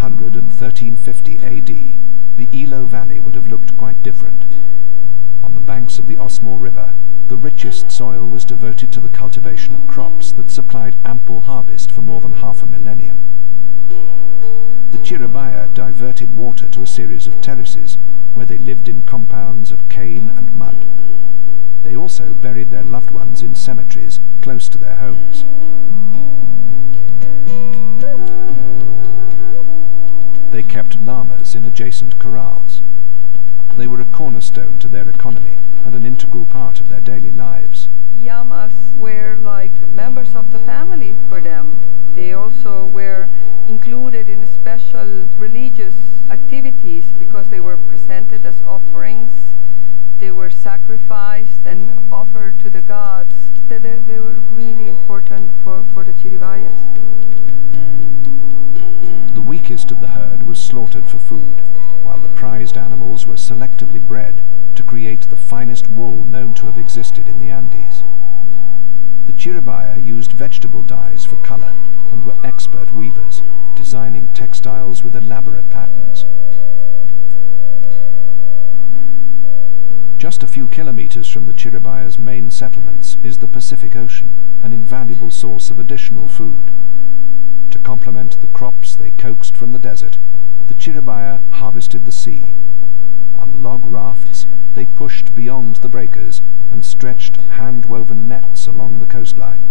1300 and 1350 AD, the Elo Valley would have looked quite different. On the banks of the Osmore River, the richest soil was devoted to the cultivation of crops that supplied ample harvest for more than half a millennium. The Chiribaya diverted water to a series of terraces where they lived in compounds of cane and mud. They also buried their loved ones in cemeteries close to their homes. They kept llamas in adjacent corrals. They were a cornerstone to their economy and an integral part of their daily lives. Llamas were like members of the family for them. They also were included in special religious activities because they were presented as offerings. They were sacrificed and offered to the gods. They were really important for the Chiribayas. The weakest of the herd was slaughtered for food, while the prized animals were selectively bred to create the finest wool known to have existed in the Andes. The Chiribaya used vegetable dyes for color and were expert weavers, designing textiles with elaborate patterns. Just a few kilometers from the Chiribaya's main settlements is the Pacific Ocean, an invaluable source of additional food. To complement the crops they coaxed from the desert, the Chiribaya harvested the sea. On log rafts, they pushed beyond the breakers and stretched hand-woven nets along the coastline.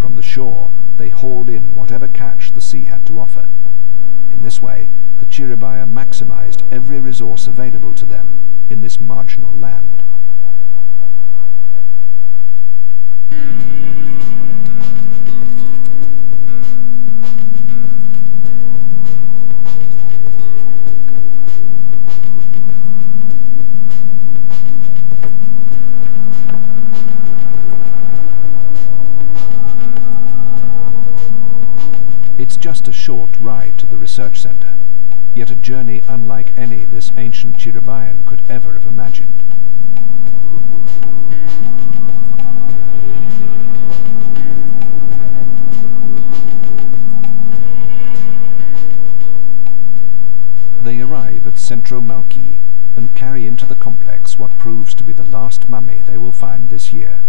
From the shore, they hauled in whatever catch the sea had to offer. In this way, the Chiribaya maximized every resource available to them in this marginal land. It's just a short ride to the research center, yet a journey unlike any this ancient Chiribayan could ever have imagined. They arrive at Centro Malqui and carry into the complex what proves to be the last mummy they will find this year.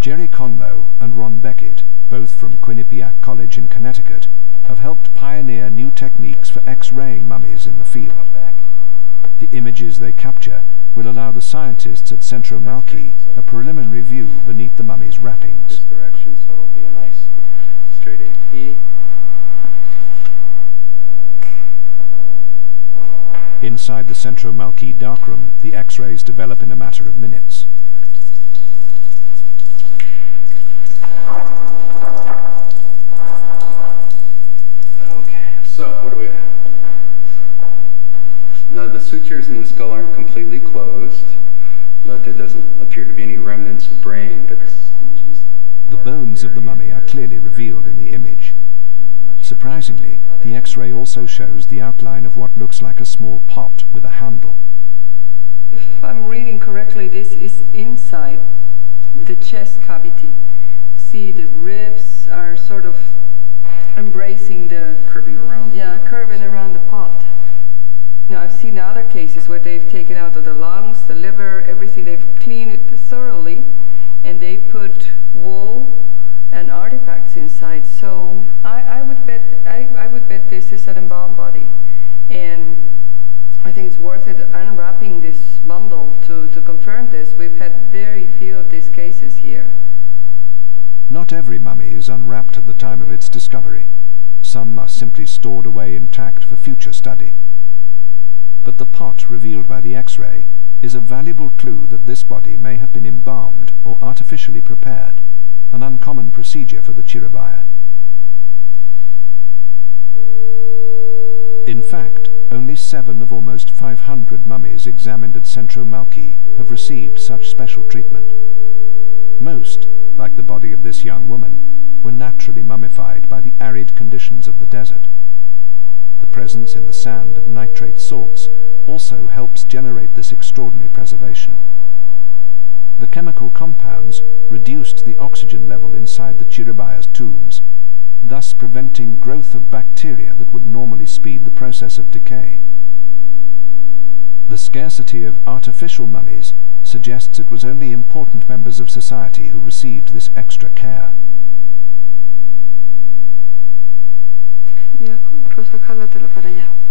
Jerry Conlow and Ron Beckett, both from Quinnipiac College in Connecticut, have helped pioneer new techniques for X-raying mummies in the field. The images they capture will allow the scientists at Centro Malqui a preliminary view beneath the mummy's wrappings. This direction, so it'll be a nice straight AP. Inside the Centro Malqui darkroom, the X-rays develop in a matter of minutes. So, what do we have? Now, the sutures in the skull aren't completely closed, but there doesn't appear to be any remnants of brain. But the bones of the mummy are clearly revealed in the image. Surprisingly, the X-ray also shows the outline of what looks like a small pot with a handle. If I'm reading correctly, this is inside the chest cavity. See, the ribs are sort of embracing the curving around. Yeah, curving around the pot. Now, I've seen other cases where they've taken out the lungs, the liver, everything. They've cleaned it thoroughly, and they put wool and artifacts inside. So I would bet this is an embalmed body, and I think it's worth it unwrapping this bundle to confirm this. We've had very few of these cases here. Not every mummy is unwrapped at the time of its discovery. Some are simply stored away intact for future study. But the pot revealed by the X-ray is a valuable clue that this body may have been embalmed or artificially prepared, an uncommon procedure for the Chiribaya. In fact, only 7 of almost 500 mummies examined at Centro Malqui have received such special treatment. Most, like the body of this young woman, were naturally mummified by the arid conditions of the desert. The presence in the sand of nitrate salts also helps generate this extraordinary preservation. The chemical compounds reduced the oxygen level inside the Chiribaya's tombs, thus preventing growth of bacteria that would normally speed the process of decay. The scarcity of artificial mummies suggests it was only important members of society who received this extra care. Ya, Rosa, jálatela para allá.